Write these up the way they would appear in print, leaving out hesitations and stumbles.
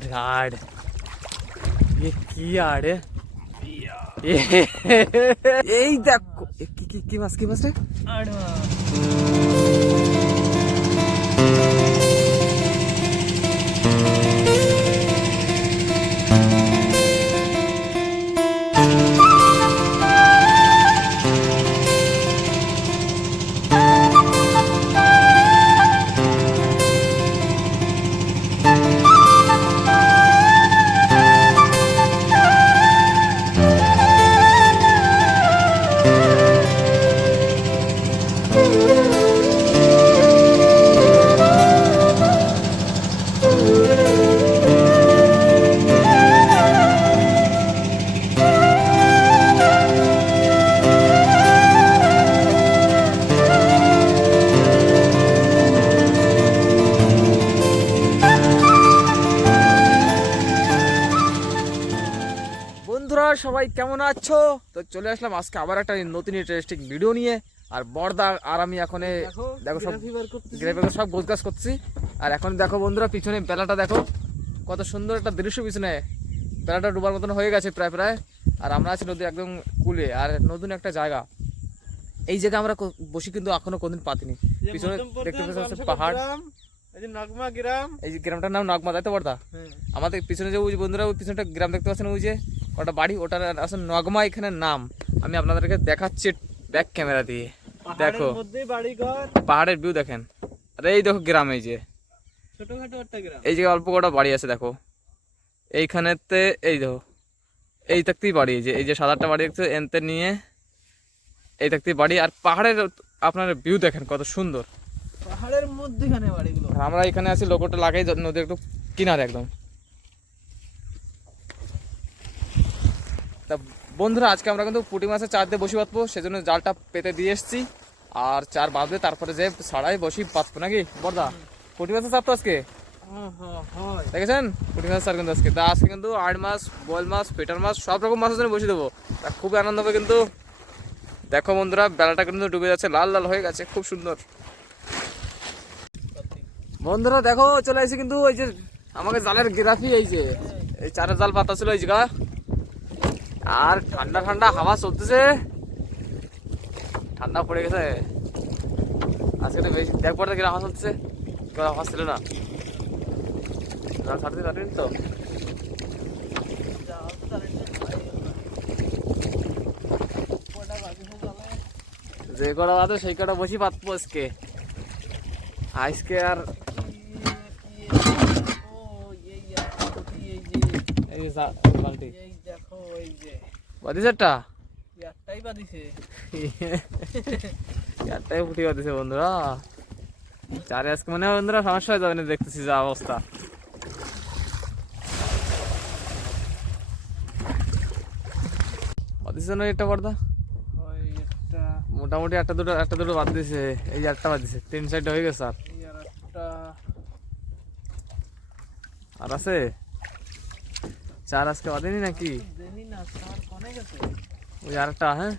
आड़ आड़ ये की आड़ এই দেখো কি মাছ রে আড় মাছ। বন্ধুরা সবাই কেমন আছো? তো চলে আসলাম আজকে আবার একটা নতুন ইন্টারেস্টিং ভিডিও নিয়ে। আর বড়দা আর আমি এখন দেখো সব গোছগাছ করছি। আর এখন দেখো বন্ধুরা পিছনে বেলাটা দেখো কত সুন্দর একটা দৃশ্য, পিছনে বেলাটা ডুবার মতন হয়ে গেছে প্রায় প্রায়। আর আমরা আছি নদী একদম কুলে, আর নতুন একটা জায়গা। এই জায়গায় আমরা বসি কিন্তু এখনো কোনদিন পাতিনি। পিছনে দেখতে পাচ্ছি পাহাড়, এই গ্রামটার নাম নগমা, তাই তো বড়দা? আমাদের পিছনে যে ওই বন্ধুরা ওই পিছনে গ্রাম দেখতে পাচ্ছেন, ওই যে ওটা বাড়ি, ওটার আসলে নগমা এখানে নাম। আমি আপনাদেরকে দেখাচ্ছি ব্যাক ক্যামেরা দিয়ে। দেখো পাহাড়ের ভিউ দেখেন। আরে এই দেখো গ্রাম, এই যে ছোটখাটো একটা গ্রাম, এই যে অল্প কটা বাড়ি আছে দেখো এইখানেতে। এই দেখো এই থাকতেই বাড়ি, এই যে 7-8টা বাড়ি দেখতে এনতে নিয়ে এই থাকতেই বাড়ি। আর পাহাড়ের আপনার ভিউ দেখেন কত সুন্দর, পাহাড়ের মধ্যখানে বাড়িগুলো। আমরা এখানে আছি লোকটা লাগাই নদীর একটু কিনারে একদম। তা বন্ধুরা আজকে আমরা কিন্তু পুঁটি মাছের চার দিয়ে বসি পাতবো, সেজন্য জালটা পেতে দিয়ে এসছি। আর চার বাঁধবে তারপরে যে ছাড়াই বসি পাতবো নাকি বড়দা? পুঁটি মাছের চাপ তো আজকে দেখেছেন, পুঁটি মাছের চার কিন্তু আজকে। তা আজকে কিন্তু আড় মাছ, বোয়াল মাছ, পেটার মাছ সব রকম মাছের জন্য বসে দেবো। তা খুবই আনন্দ হবে কিন্তু। দেখো বন্ধুরা বেলাটা কিন্তু ডুবে যাচ্ছে, লাল লাল হয়ে গেছে, খুব সুন্দর। বন্ধুরা দেখো চলে আসছে কিন্তু ওই যে আমাকে জালের গিরাফি, এই যে এই চারের জাল পাতা ছিল এই জায়গা। আর ঠান্ডা ঠান্ডা হাওয়া চলতেছে, ঠান্ডা পড়ে গেছে আজকে তো বেশি। দেখবার দেখে হাওয়া চলতেছে, হাওয়া ছিল না ছাড়তে পারেন তো। যে কটা বাদে সেই কটা বসি পাতবো আজকে। আজকে আর বন্ধুরা চারে আজকে মানে বন্ধুরা সমস্যা হয়ে যাবে না, দেখতেছি যা অবস্থা। একটা পর্দা মোটামুটি একটা দুটো বাদ দিছে, এই একটা বাদ দিছে, 3-4টা হয়ে গেছে। আর আছে চার আজকে বাদেনি নাকি? ওই আরেকটা, হ্যাঁ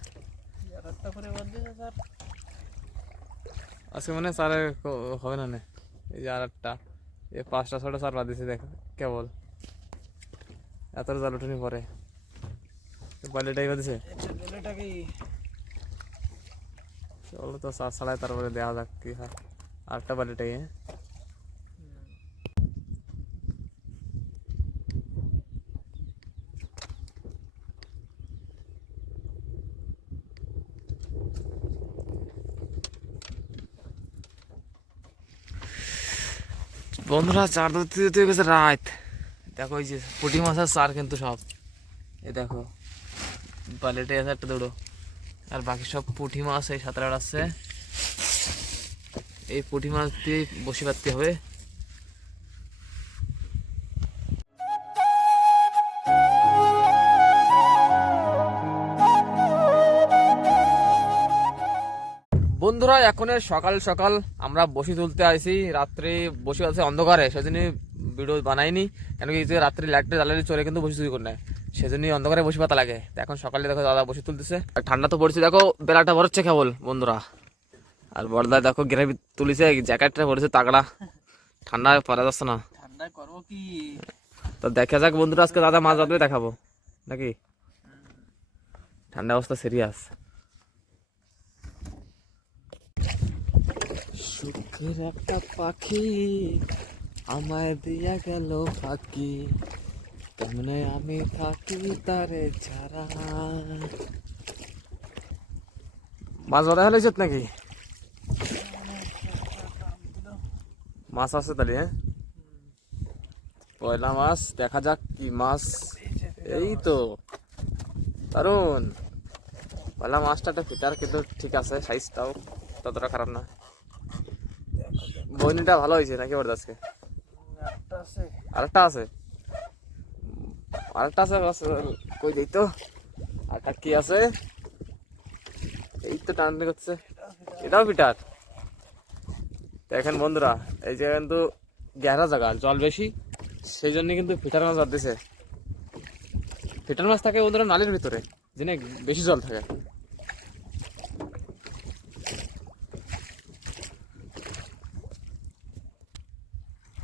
আজকে মানে চারে হবে না। এই যে আরেকটা, এই 5টা-6টা চার বাদ দিছে দেখ কেবল। এত জাল উঠুনি পরে বালিটাই বাদিছে। চলো তো চার ছাড়াই তারপরে দেওয়া যাক কি হয়। আরেকটা বালিটাই, হ্যাঁ বন্ধুরা চার ধরতে গেছে রাত। দেখো এই যে পুঁটি মাছের চার কিন্তু সব, এই দেখো বালিটাই আছে একটা দুটো, আর বাকি সব পুঁটি মাছ এই 7-8 আছে। এই পুঁটি মাছ দিয়ে বসি পাততে হবে। বন্ধুরা এখন সকাল সকাল আমরা বসি তুলতে আসি, রাত্রে বসে আছে অন্ধকারে, সেজন্য ভিডিও বানাইনি। কেন কি রাত্রে লাইটটা জ্বালালে চলে কিন্তু বসি চুরি করে নেয়, সেজন্যই অন্ধকারে বসে পাতা লাগে। এখন সকালে দেখো দাদা বসে তুলতেছে, আর ঠান্ডা তো পড়ছে দেখো, বেলাটা ভরছে কেবল বন্ধুরা। আর বড়দা দেখো গ্রাফি তুলিছে, জ্যাকেটটা পরেছে তাগড়া, ঠান্ডা পরা যাচ্ছে না। ঠান্ডা করবো কি তো দেখা যাক বন্ধুরা, আজকে দাদা মাছ ধরবে দেখাবো নাকি? ঠান্ডা অবস্থা সিরিয়াস। সুখের একটা পাখি আমায় দিয়া গেল ফাঁকি, কেমনে আমি থাকি তারে ছাড়া। মাছ বাঁধা হলে যেত নাকি? মাছ আছে তাহলে? হ্যাঁ, পয়লা মাছ, দেখা যাক কি মাছ। এই তো দারুন পয়লা মাছটা, একটা ফিটার কিন্তু ঠিক আছে, সাইজটাও ততটা খারাপ না। বইনিটা ভালো হয়েছে নাকি ওর আজকে? আরেকটা আছে, আরেকটা আছে, কই দিই তো। আরেকটা কি আছে? এই তো টানতে করছে, এটাও ফিটার। দেখেন বন্ধুরা, এই যে কিন্তু গেরা জায়গা, জল বেশি, সেই জন্য কিন্তু ফিটার মাছ বাঁধতেছে। ফিটার মাছ থাকে বন্ধুরা নালির ভিতরে, যেখানে বেশি জল থাকে।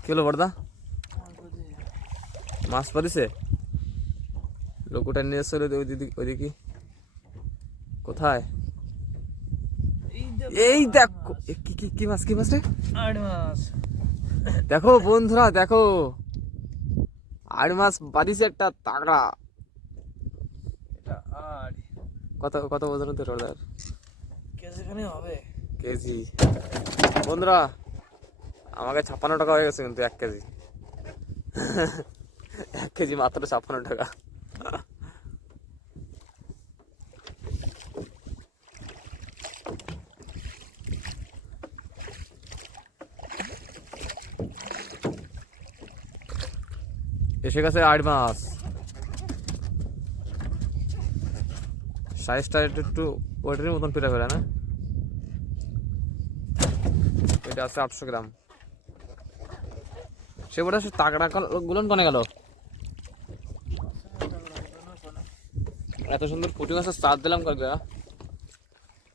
কি হলো বড়দা, মাছ পাদিছে? লোকটা নিয়ে আসলে ওইদিকে কোথায়? এই দেখো কি কি কি মাছ, কি মাছ রে? দেখো বন্ধুরা, দেখো আড় মাছ বাদিছে একটা তাগড়া। কত কত ওজন হতে পারে? কেজি বন্ধুরা, আমাকে 56 টাকা হয়ে গেছে কিন্তু 1 কেজি। 1 কেজি মাত্র 56 টাকা। এসে গেছে আড় মাছ, সাইজটা একটু একটু ওইটার মতন ফিরে ফেলে না? এটা আছে 800 গ্রাম। সে বড় সে তাগড়া গুলন কনে গেল? এত সুন্দর পুঁটি মাছের চার দিলাম কালকে,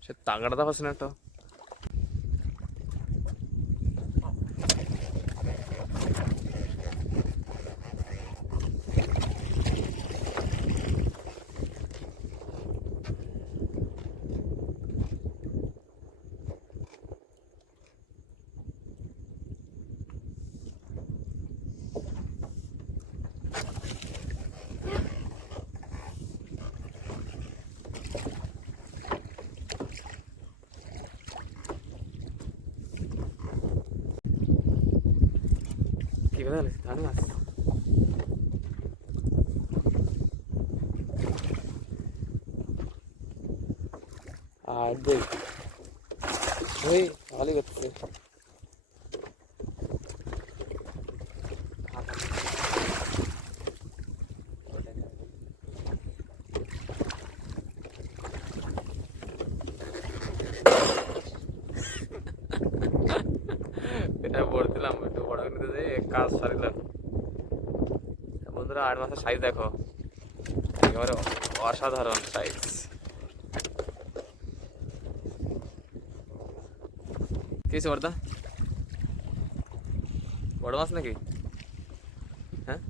সে তাগড়াটা পাচ্ছে না একটা। কি করে ধানি মাছ? আর দেখ ওই ভালোই করতেছে। এটা বলছিলাম একটু বড় করে যে কাজ সারিলাম। বন্ধুরা আড় মাছের সাইজ দেখো, একেবারে অসাধারণ সাইজ। কি হয়েছে বড়দা, বড় মাছ নাকি? হ্যাঁ,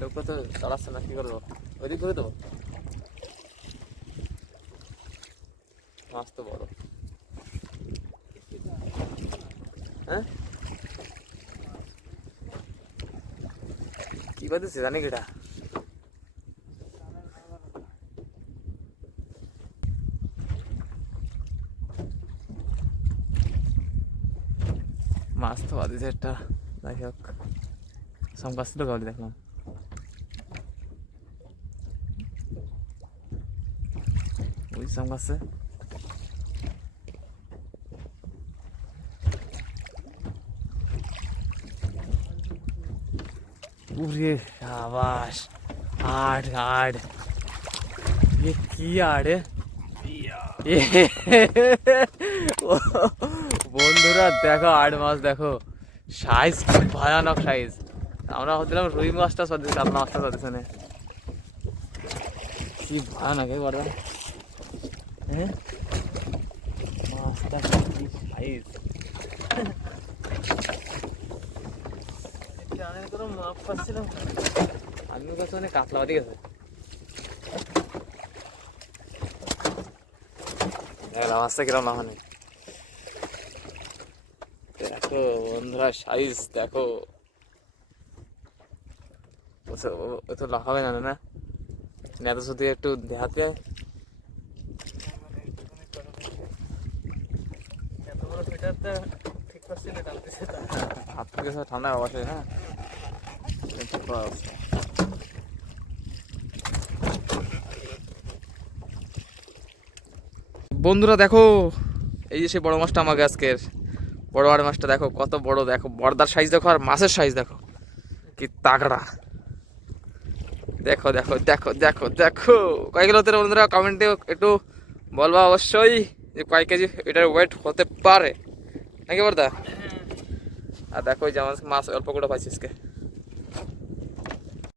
লোক তো চালাচ্ছে না, কি করবো? ওইদিক করে দেবো, মাছ তো বড়। হ্যাঁ, কি বাজছে জানি কিটা? মাছ তো বাদিছে একটা, যাই হোক সংবাদ তো গাড়ি দেখলাম। ওই সংবাদে उरे शाबाश, आठ आठ, ये की आड़ है? বন্ধুরা দেখো আড় মাছ, দেখো সাইজ খুব ভয়ানক সাইজ। আমরা ভাবছিলাম রুই মাছটা সদিস, কাতলা মাছটা সদিস না, কি ভয়ানক বড়। হ্যাঁ, মাছটা কি সাইজ! আমিও কাছে অনেক কাতলা বাদি গেছে মাছটা কিরম না মানে দেখো বন্ধুরা সাইজ দেখো ও তো লাফাবে না না এত শুধু একটু দেখাতে হাত থেকে সব ঠান্ডা অবশ্যই না বন্ধুরা দেখো এই যে সেই বড় মাছটা আমাকে আজকের বড় বড় মাছটা দেখো কত বড় দেখো বড়দার সাইজ দেখো আর মাছের সাইজ দেখো কি তাগড়া দেখো দেখো দেখো দেখো দেখো কয় কিলো হতে বন্ধুরা কমেন্টে একটু বলবা অবশ্যই যে কয় কেজি এটার ওয়েট হতে পারে নাকি বড়দা আর দেখো যে আমার মাছ অল্প করে পাইছি আজকে